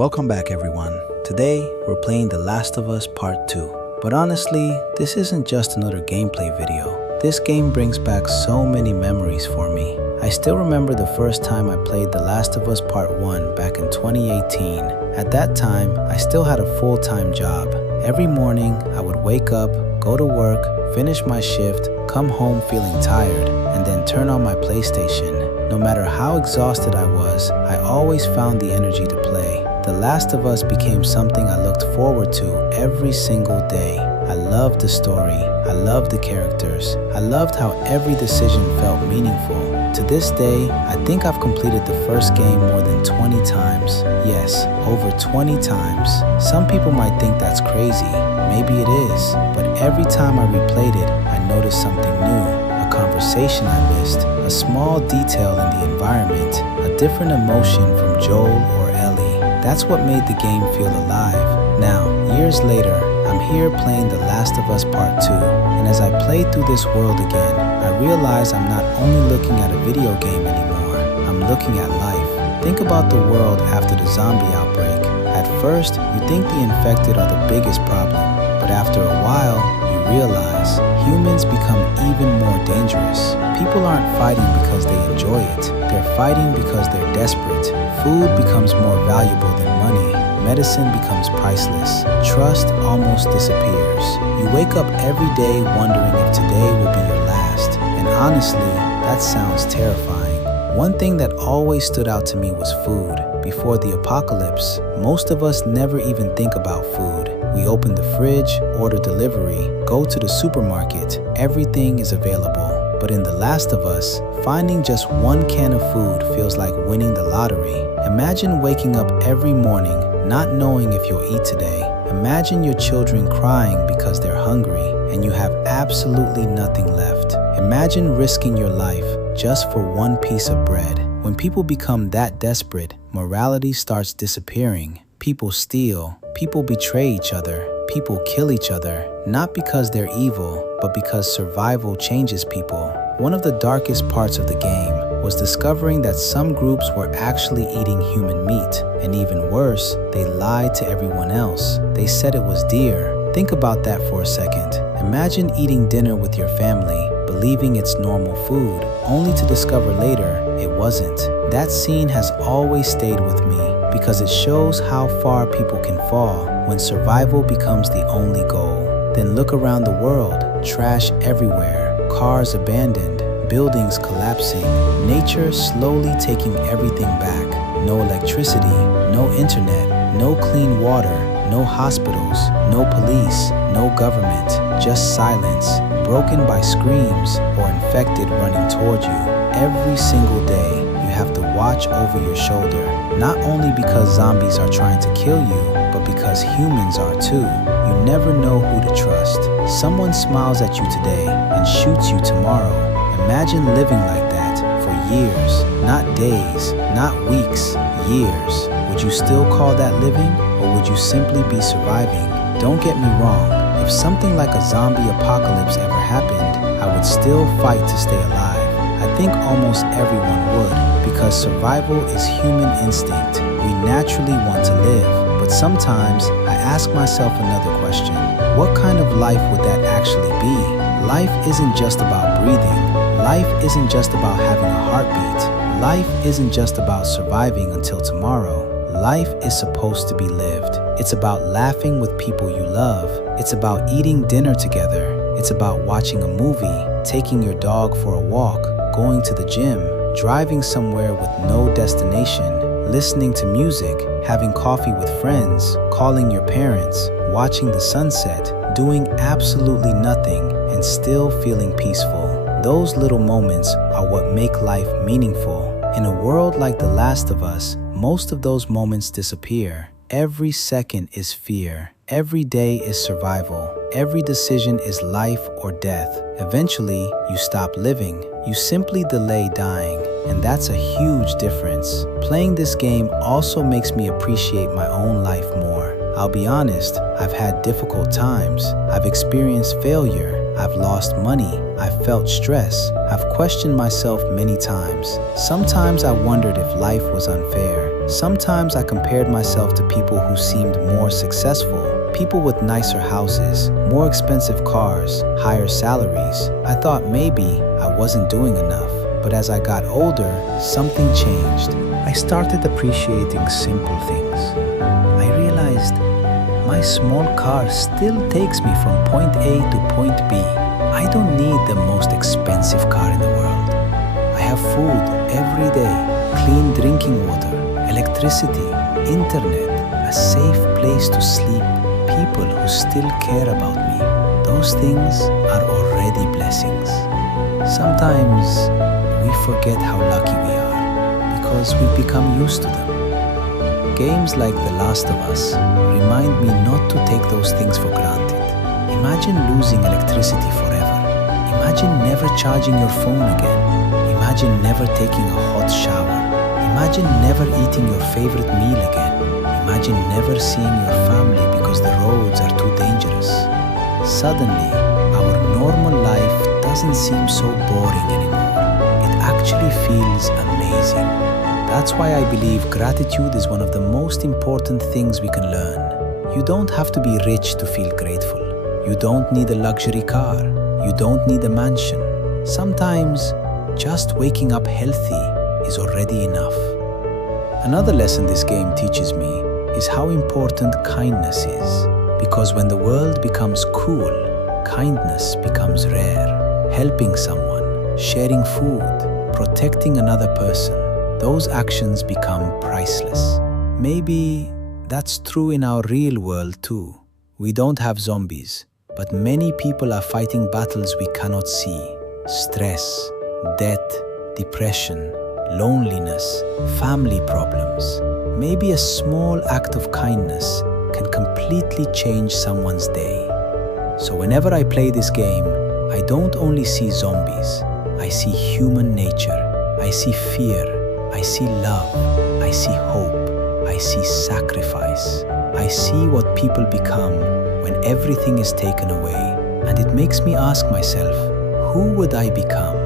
Welcome back everyone. Today, we're playing The Last of Us Part 2. But honestly, this isn't just another gameplay video. This game brings back so many memories for me. I still remember the first time I played The Last of Us Part 1 back in 2018. At that time, I still had a full-time job. Every morning, I would wake up, go to work, finish my shift, come home feeling tired, and then turn on my PlayStation. No matter how exhausted I was, I always found the energy to play. The Last of Us became something I looked forward to every single day. I loved the story. I loved the characters. I loved how every decision felt meaningful. To this day, I think I've completed the first game more than 20 times. Yes, over 20 times. Some people might think that's crazy. Maybe it is. But every time I replayed it, I noticed something new. A conversation I missed, a small detail in the environment, a different emotion from Joel or Ellie. That's what made the game feel alive. Now, years later, I'm here playing The Last of Us Part 2, and as I play through this world again, I realize I'm not only looking at a video game anymore, I'm looking at life. Think about the world after the zombie outbreak. At first, you think the infected are the biggest problem, but after a while, you realize humans become even more dangerous. People aren't fighting because they enjoy it. They're fighting because they're desperate. Food becomes more valuable than money. Medicine becomes priceless. Trust almost disappears. You wake up every day wondering if today will be your last. And honestly, that sounds terrifying. One thing that always stood out to me was food. Before the apocalypse, most of us never even think about food. We open the fridge, order delivery, go to the supermarket. Everything is available. But in The Last of Us, finding just one can of food feels like winning the lottery. Imagine waking up every morning not knowing if you'll eat today. Imagine your children crying because they're hungry and you have absolutely nothing left. Imagine risking your life just for one piece of bread. When people become that desperate, morality starts disappearing. People steal, people betray each other, people kill each other, not because they're evil, but because survival changes people. One of the darkest parts of the game was discovering that some groups were actually eating human meat. And even worse, they lied to everyone else. They said it was deer. Think about that for a second. Imagine eating dinner with your family, believing it's normal food, only to discover later it wasn't. That scene has always stayed with me because it shows how far people can fall when survival becomes the only goal. Then look around the world, trash everywhere, cars abandoned, buildings collapsing, nature slowly taking everything back. No electricity, no internet, no clean water, no hospitals, no police, no government, just silence, broken by screams or infected running toward you. Every single day, you have to watch over your shoulder, not only because zombies are trying to kill you, but because humans are too. You never know who to trust. Someone smiles at you today and shoots you tomorrow. Imagine living like that for years, not days, not weeks, years. Would you still call that living, or would you simply be surviving? Don't get me wrong, if something like a zombie apocalypse ever happened, I would still fight to stay alive. I think almost everyone would, because survival is human instinct. We naturally want to live, but sometimes I ask myself another question. What kind of life would that actually be? Life isn't just about breathing. Life isn't just about having a heartbeat. Life isn't just about surviving until tomorrow. Life is supposed to be lived. It's about laughing with people you love. It's about eating dinner together. It's about watching a movie, taking your dog for a walk, going to the gym, driving somewhere with no destination, listening to music, having coffee with friends, calling your parents, watching the sunset, doing absolutely nothing, and still feeling peaceful. Those little moments are what make life meaningful. In a world like The Last of Us, most of those moments disappear. Every second is fear. Every day is survival. Every decision is life or death. Eventually, you stop living. You simply delay dying, and that's a huge difference. Playing this game also makes me appreciate my own life more. I'll be honest, I've had difficult times. I've experienced failure. I've lost money. I've felt stress. I've questioned myself many times. Sometimes I wondered if life was unfair. Sometimes I compared myself to people who seemed more successful. People with nicer houses, more expensive cars, higher salaries. I thought maybe I wasn't doing enough. But as I got older, something changed. I started appreciating simple things. I realized my small car still takes me from point A to point B. I don't need the most expensive car in the world. I have food every day, clean drinking water, electricity, internet, a safe place to sleep, people who still care about me. Those things are already blessings. Sometimes we forget how lucky we are because we've become used to them. Games like The Last of Us remind me not to take those things for granted. Imagine losing electricity forever. Imagine never charging your phone again. Imagine never taking a hot shower. Imagine never eating your favorite meal again. Imagine never seeing your family because the roads are too dangerous. Suddenly, our normal life doesn't seem so boring anymore. It actually feels amazing. That's why I believe gratitude is one of the most important things we can learn. You don't have to be rich to feel grateful. You don't need a luxury car. You don't need a mansion. Sometimes, just waking up healthy is already enough. Another lesson this game teaches me is how important kindness is. Because when the world becomes cool, kindness becomes rare. Helping someone, sharing food, protecting another person, those actions become priceless. Maybe that's true in our real world too. We don't have zombies, but many people are fighting battles we cannot see. Stress, debt, depression, loneliness, family problems. Maybe a small act of kindness can completely change someone's day. So whenever I play this game, I don't only see zombies. I see human nature. I see fear. I see love. I see hope. I see sacrifice. I see what people become when everything is taken away. And it makes me ask myself, who would I become?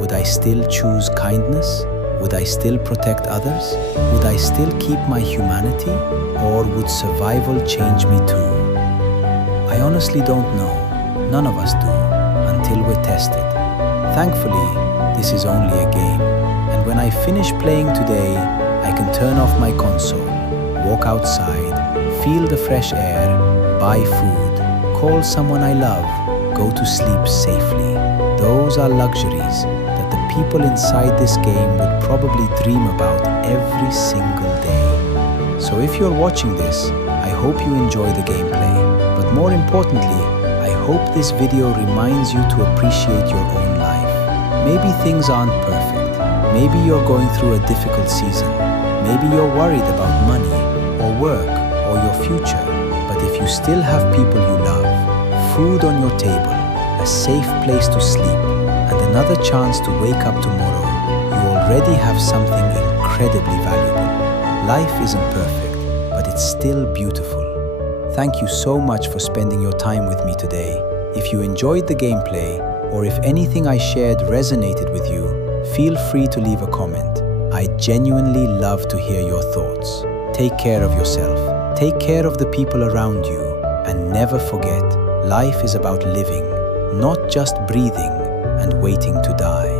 Would I still choose kindness? Would I still protect others? Would I still keep my humanity? Or would survival change me too? I honestly don't know. None of us do, until we're tested. Thankfully, this is only a game. And when I finish playing today, I can turn off my console, walk outside, feel the fresh air, buy food, call someone I love, go to sleep safely. Those are luxuries that the people inside this game would probably dream about every single day. So if you're watching this, I hope you enjoy the gameplay. But more importantly, I hope this video reminds you to appreciate your own life. Maybe things aren't perfect. Maybe you're going through a difficult season. Maybe you're worried about money or work or your future. But if you still have people you love, food on your table, a safe place to sleep, and another chance to wake up tomorrow, you already have something incredibly valuable. Life isn't perfect, but it's still beautiful. Thank you so much for spending your time with me today. If you enjoyed the gameplay, or if anything I shared resonated with you, feel free to leave a comment. I genuinely love to hear your thoughts. Take care of yourself, take care of the people around you, and never forget, life is about living, not just breathing and waiting to die.